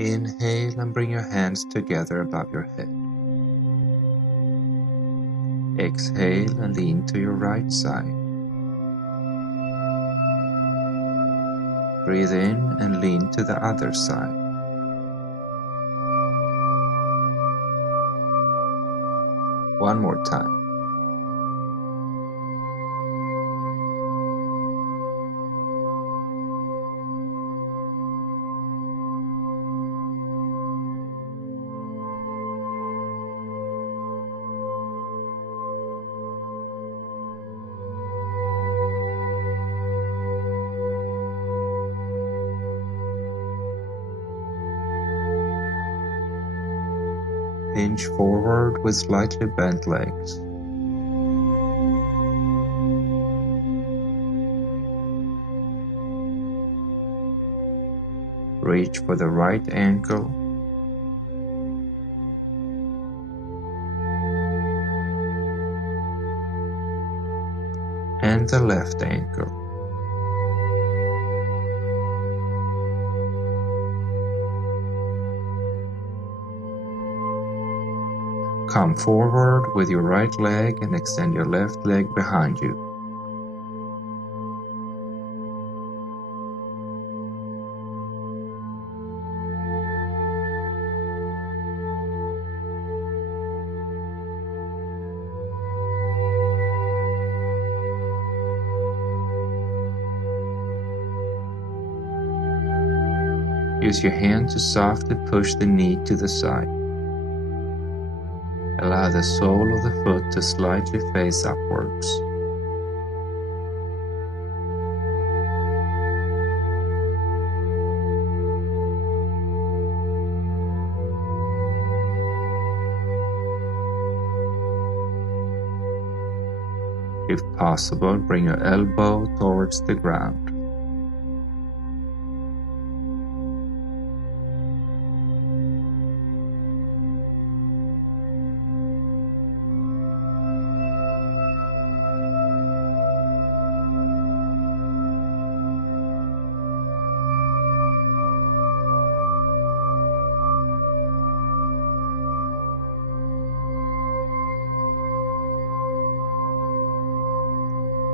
Inhale and bring your hands together above your head. Exhale and lean to your right side. Breathe in and lean to the other side. One more time. Hinge forward with slightly bent legs. Reach for the right ankle and the left ankle. Come forward with your right leg and extend your left leg behind you. Use your hand to softly push the knee to the side. Allow the sole of the foot to slightly face upwards. If possible, bring your elbow towards the ground.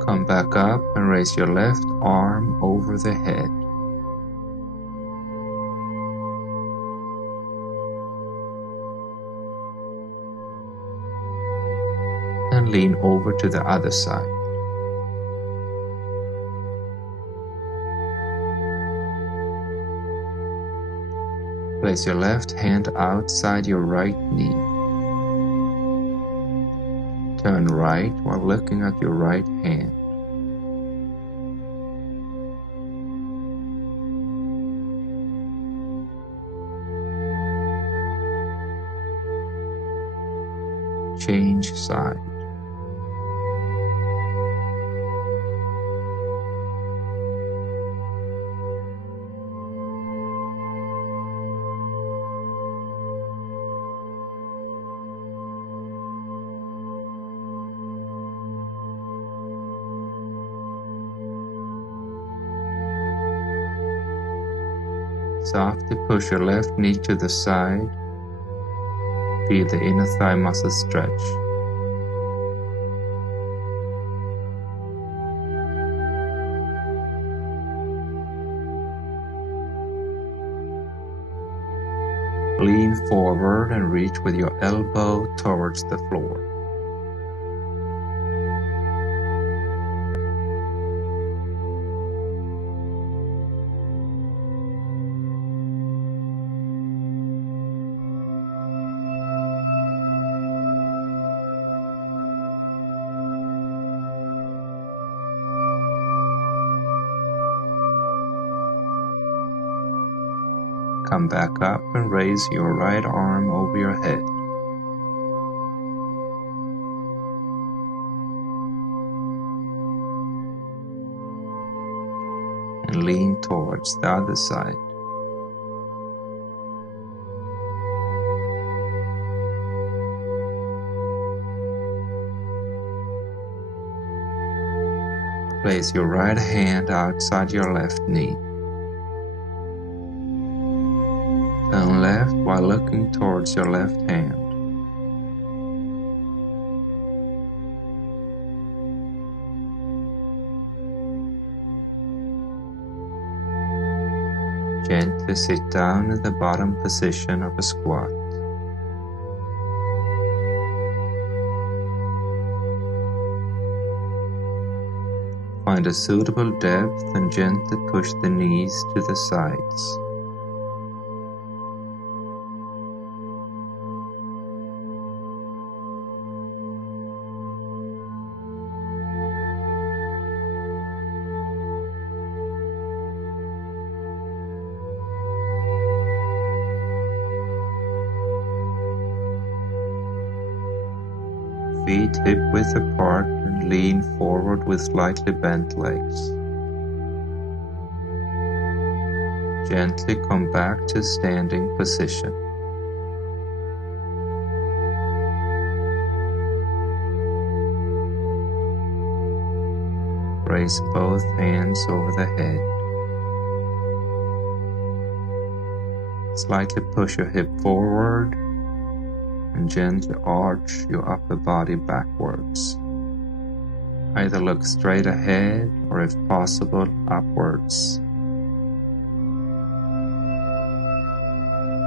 Come back up and raise your left arm over the head. And lean over to the other side. Place your left hand outside your right knee. Turn right while looking at your right hand. Change side. Softly push your left knee to the side. Feel the inner thigh muscle stretch. Lean forward and reach with your elbow towards the floor. Come back up and raise your right arm over your head. And lean towards the other side. Place your right hand outside your left knee. Turn left while looking towards your left hand. Gently sit down in the bottom position of a squat. Find a suitable depth and gently push the knees to the sides. Feet hip-width apart and lean forward with slightly bent legs. Gently come back to standing position. Raise both hands over the head. Slightly push your hip forward and gently arch your upper body backwards. Either look straight ahead or, if possible, upwards.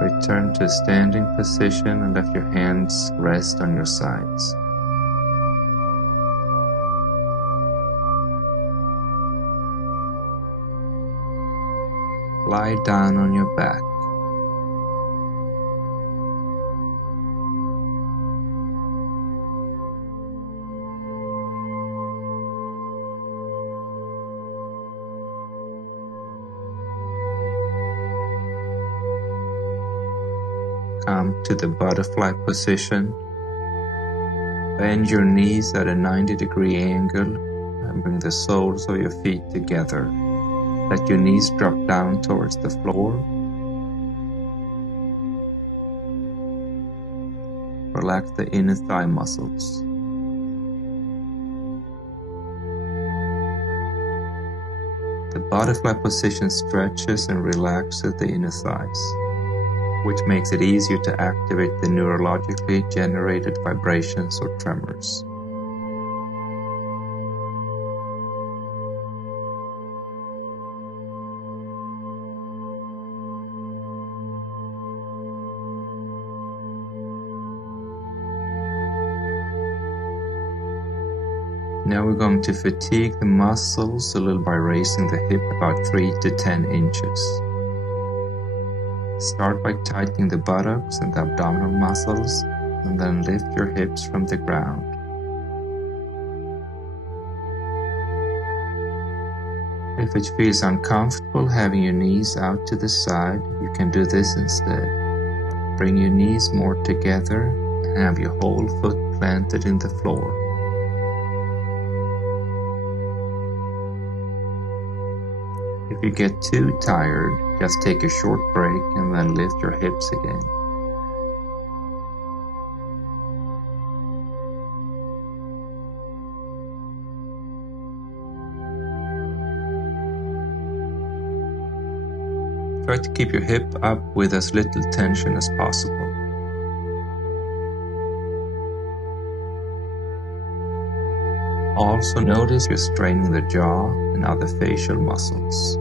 Return to standing position and let your hands rest on your sides. Lie down on your back. Come to the butterfly position. Bend your knees at a 90-degree angle and bring the soles of your feet together. Let your knees drop down towards the floor. Relax the inner thigh muscles. The butterfly position stretches and relaxes the inner thighs, which makes it easier to activate the neurologically generated vibrations or tremors. Now we're going to fatigue the muscles a little by raising the hip about 3 to 10 inches. Start by tightening the buttocks and the abdominal muscles, and then lift your hips from the ground. If it feels uncomfortable having your knees out to the side, you can do this instead. Bring your knees more together and have your whole foot planted in the floor. If you get too tired, just take a short break and then lift your hips again. Try to keep your hip up with as little tension as possible. Also notice you're straining the jaw and other facial muscles.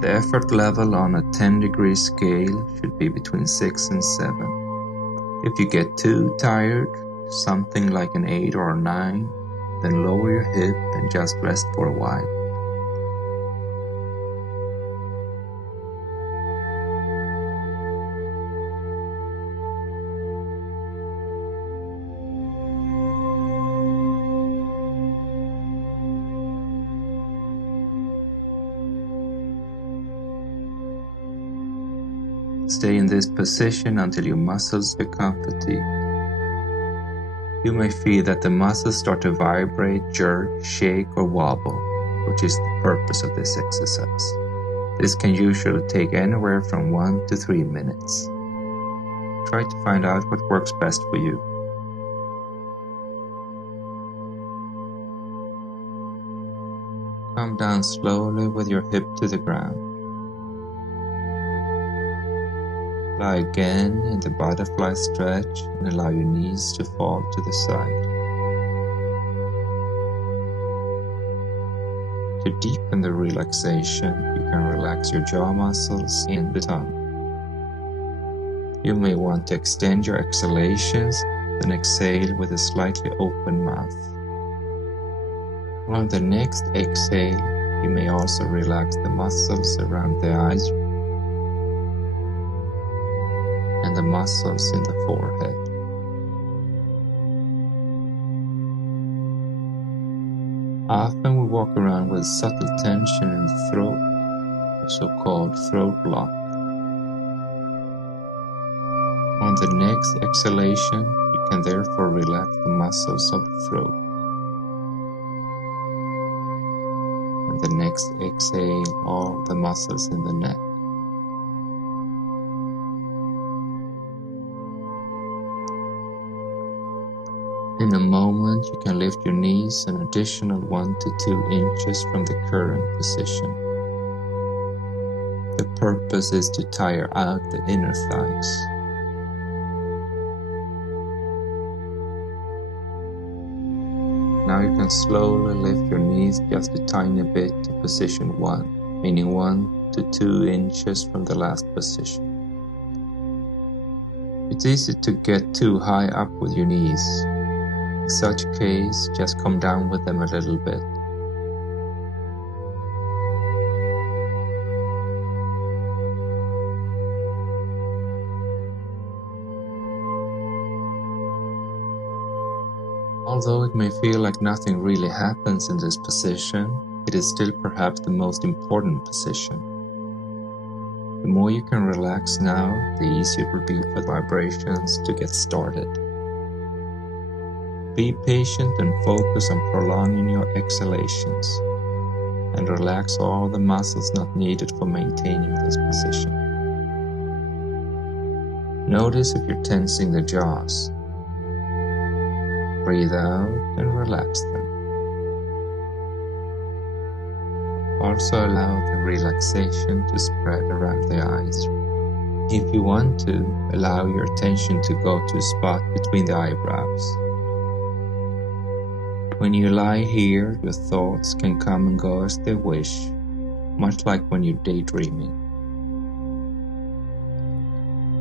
The effort level on a 10-degree scale should be between 6 and 7. If you get too tired, something like an 8 or a 9, then lower your hip and just rest for a while. Stay in this position until your muscles become fatigued. You may feel that the muscles start to vibrate, jerk, shake, or wobble, which is the purpose of this exercise. This can usually take anywhere from 1 to 3 minutes. Try to find out what works best for you. Come down slowly with your hip to the ground. Lie again in the butterfly stretch and allow your knees to fall to the side. To deepen the relaxation, you can relax your jaw muscles and the tongue. You may want to extend your exhalations and exhale with a slightly open mouth. On the next exhale, you may also relax the muscles around the eyes and the muscles in the forehead. Often we walk around with subtle tension in the throat, also called throat lock. On the next exhalation, you can therefore relax the muscles of the throat. On the next exhale, all the muscles in the neck. In a moment, you can lift your knees an additional 1 to 2 inches from the current position. The purpose is to tire out the inner thighs. Now you can slowly lift your knees just a tiny bit to position 1, meaning 1 to 2 inches from the last position. It's easy to get too high up with your knees. In such case, just come down with them a little bit. Although it may feel like nothing really happens in this position, it is still perhaps the most important position. The more you can relax now, the easier it will be for vibrations to get started. Be patient and focus on prolonging your exhalations, and relax all the muscles not needed for maintaining this position. Notice if you're tensing the jaws. Breathe out and relax them. Also allow the relaxation to spread around the eyes. If you want to, allow your attention to go to a spot between the eyebrows. When you lie here, your thoughts can come and go as they wish, much like when you're daydreaming.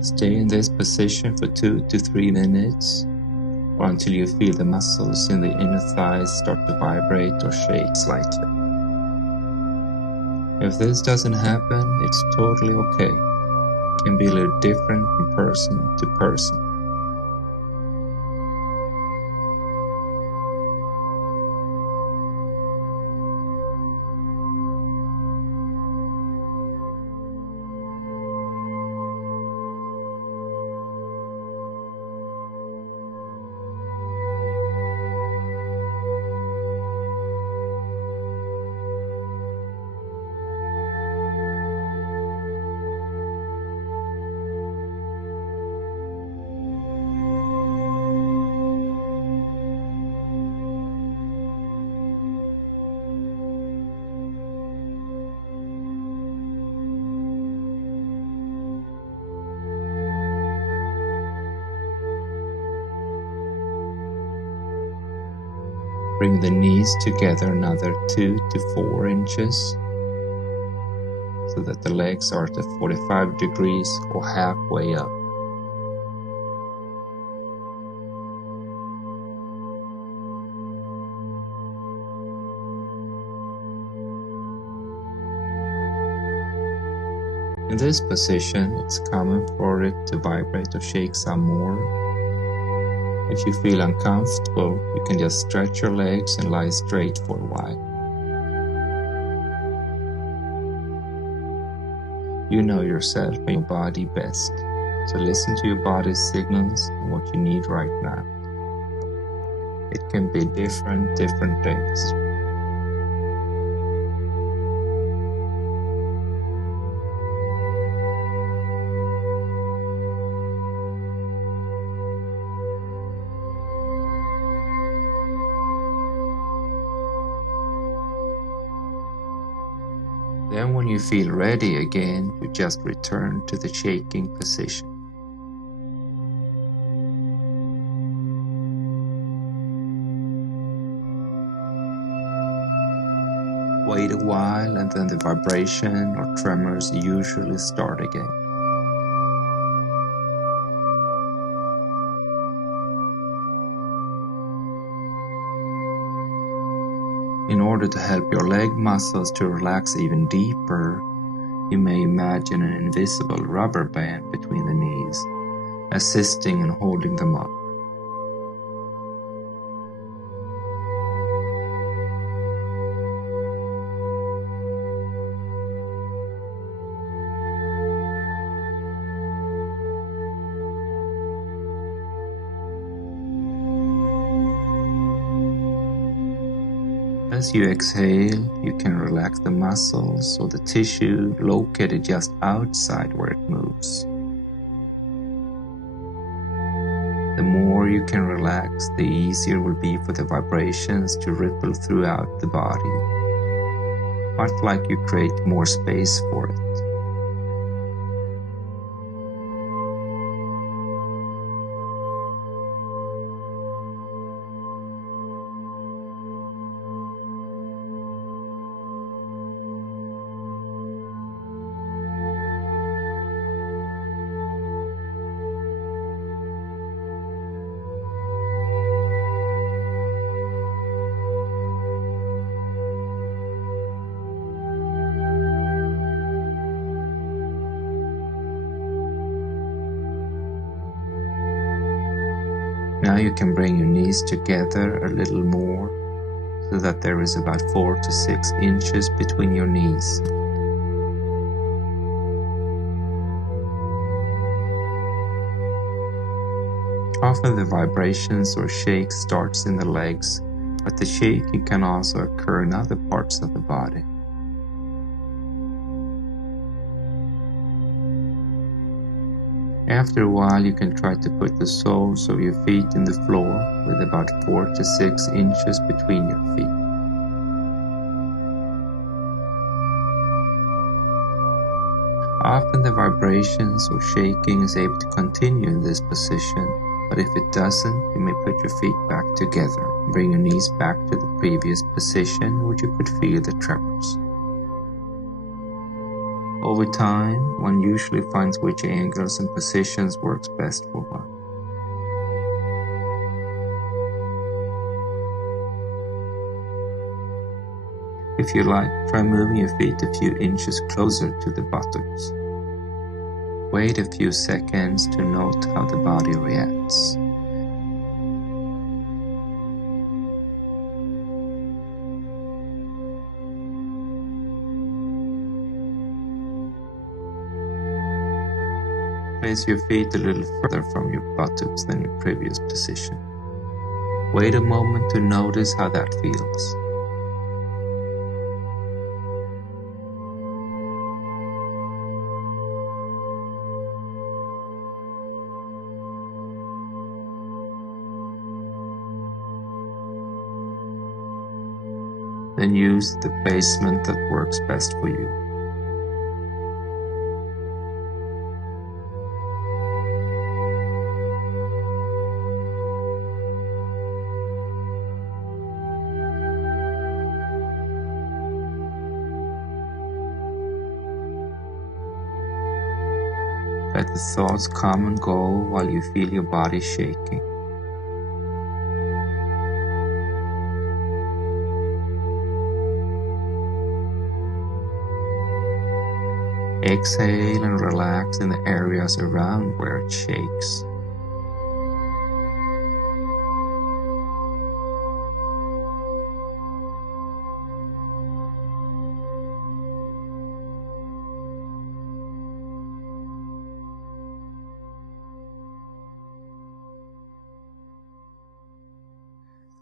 Stay in this position for 2 to 3 minutes, or until you feel the muscles in the inner thighs start to vibrate or shake slightly. If this doesn't happen, it's totally okay. It can be a little different from person to person. Bring the knees together another 2 to 4 inches so that the legs are at 45 degrees or halfway up. In this position, it's common for it to vibrate or shake some more. If you feel uncomfortable, you can just stretch your legs and lie straight for a while. You know yourself and your body best, so listen to your body's signals and what you need right now. It can be different days. Then when you feel ready again, you just return to the shaking position. Wait a while and then the vibration or tremors usually start again. In order to help your leg muscles to relax even deeper, you may imagine an invisible rubber band between the knees, assisting in holding them up. As you exhale, you can relax the muscles or the tissue located just outside where it moves. The more you can relax, the easier it will be for the vibrations to ripple throughout the body, much like you create more space for it. Now you can bring your knees together a little more so that there is about 4 to 6 inches between your knees. Often the vibrations or shake starts in the legs, but the shaking can also occur in other parts of the body. After a while, you can try to put the soles of your feet in the floor with about 4 to 6 inches between your feet. Often the vibrations or shaking is able to continue in this position, but if it doesn't, you may put your feet back together. Bring your knees back to the previous position where you could feel the tremors. Over time, one usually finds which angles and positions works best for one. If you like, try moving your feet a few inches closer to the buttocks. Wait a few seconds to note how the body reacts. Place your feet a little further from your buttocks than your previous position. Wait a moment to notice how that feels. Then use the placement that works best for you. Let the thoughts come and go while you feel your body shaking. Exhale and relax in the areas around where it shakes.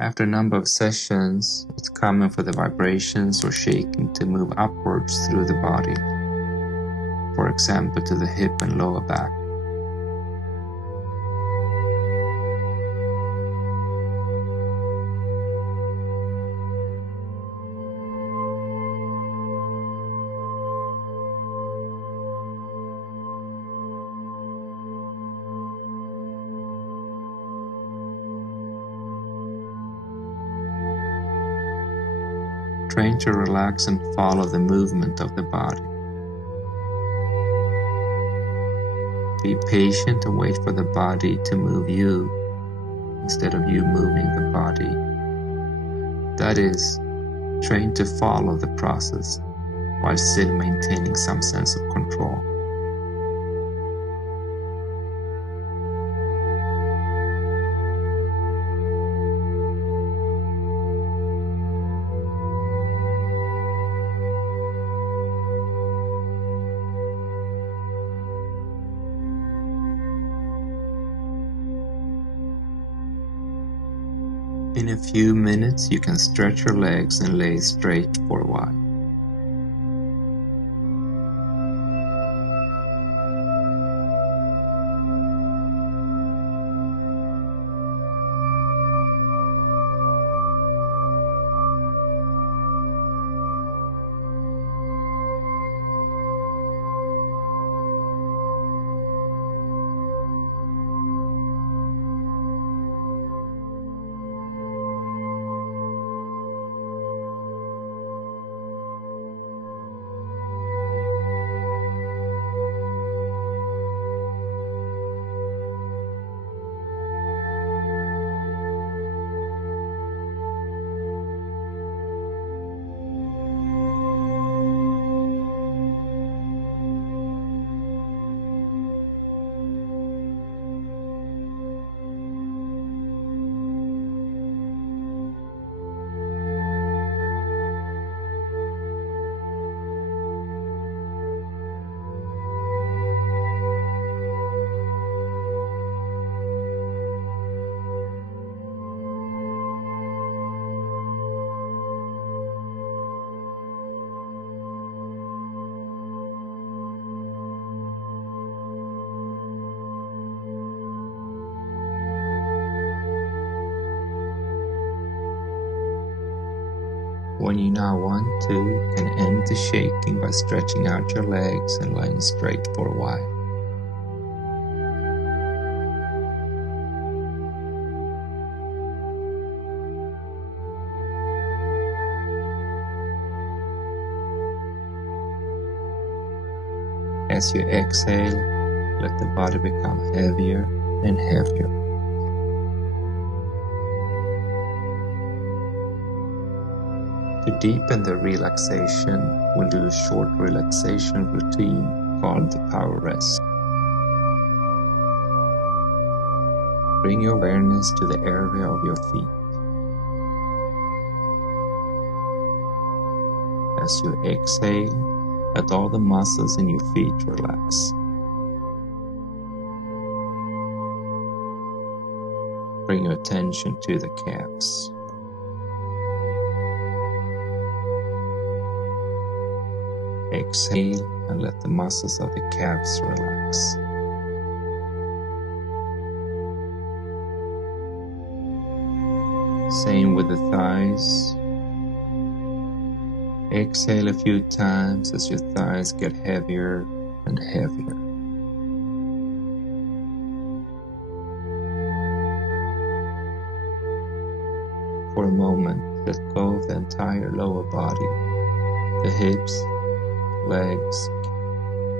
After a number of sessions, it's common for the vibrations or shaking to move upwards through the body, for example to the hip and lower back. Train to relax and follow the movement of the body. Be patient and wait for the body to move you instead of you moving the body. That is, train to follow the process while still maintaining some sense of control. In a few minutes, you can stretch your legs and lay straight for a while. When you now want to, you can end the shaking by stretching out your legs and lying straight for a while. As you exhale, let the body become heavier and heavier. To deepen the relaxation, we'll do a short relaxation routine called the power rest. Bring your awareness to the area of your feet. As you exhale, let all the muscles in your feet relax. Bring your attention to the calves. Exhale and let the muscles of the calves relax. Same with the thighs. Exhale a few times as your thighs get heavier and heavier. For a moment, let go of the entire lower body, the hips, legs,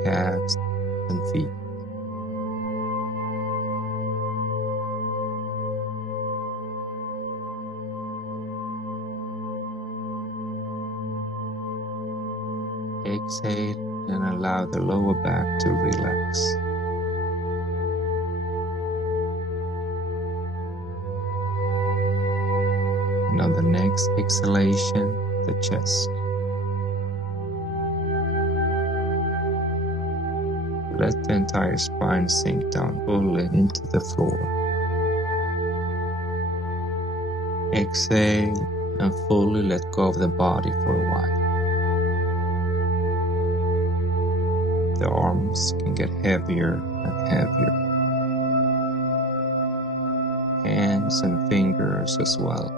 calves, and feet. Exhale and allow the lower back to relax. And on the next exhalation, the chest. Let the entire spine sink down fully into the floor. Exhale and fully let go of the body for a while. The arms can get heavier and heavier. Hands and fingers as well.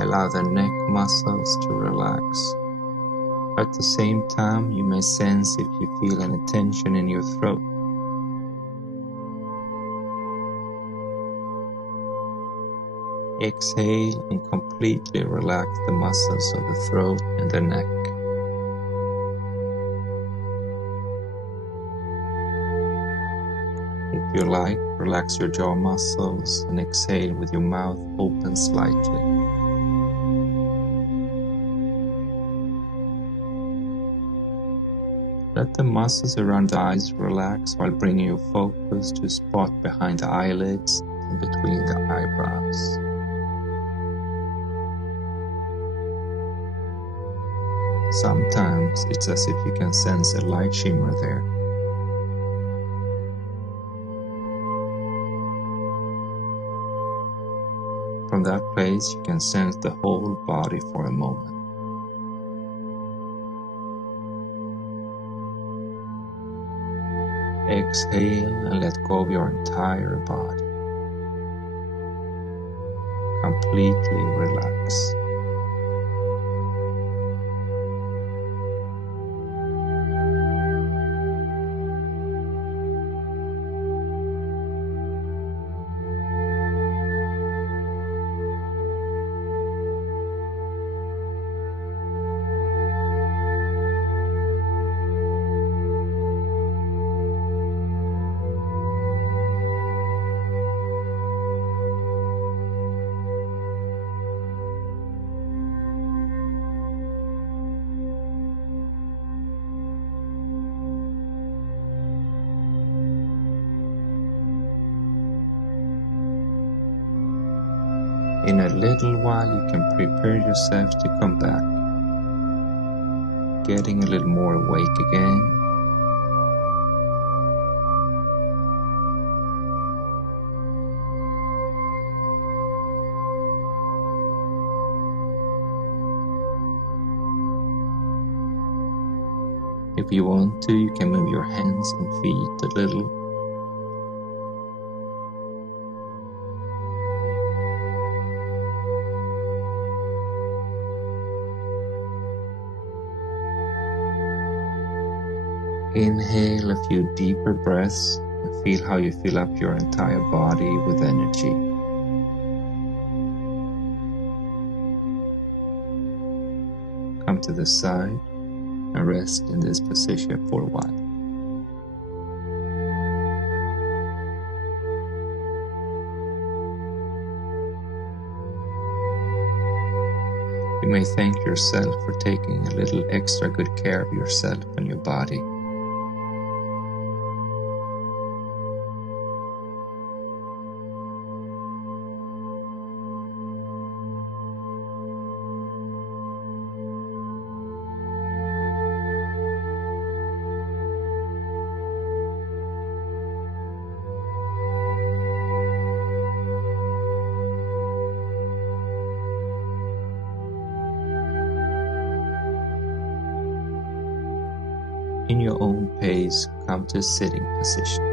Allow the neck muscles to relax. At the same time, you may sense if you feel any tension in your throat. Exhale and completely relax the muscles of the throat and the neck. If you like, relax your jaw muscles and exhale with your mouth open slightly. Let the muscles around the eyes relax while bringing your focus to a spot behind the eyelids and between the eyebrows. Sometimes it's as if you can sense a light shimmer there. From that place, you can sense the whole body for a moment. Exhale and let go of your entire body. Completely relax. In a little while, you can prepare yourself to come back, getting a little more awake again. If you want to, you can move your hands and feet a little. Inhale a few deeper breaths and feel how you fill up your entire body with energy. Come to the side and rest in this position for a while. You may thank yourself for taking a little extra good care of yourself and your body. In your own pace, come to a sitting position.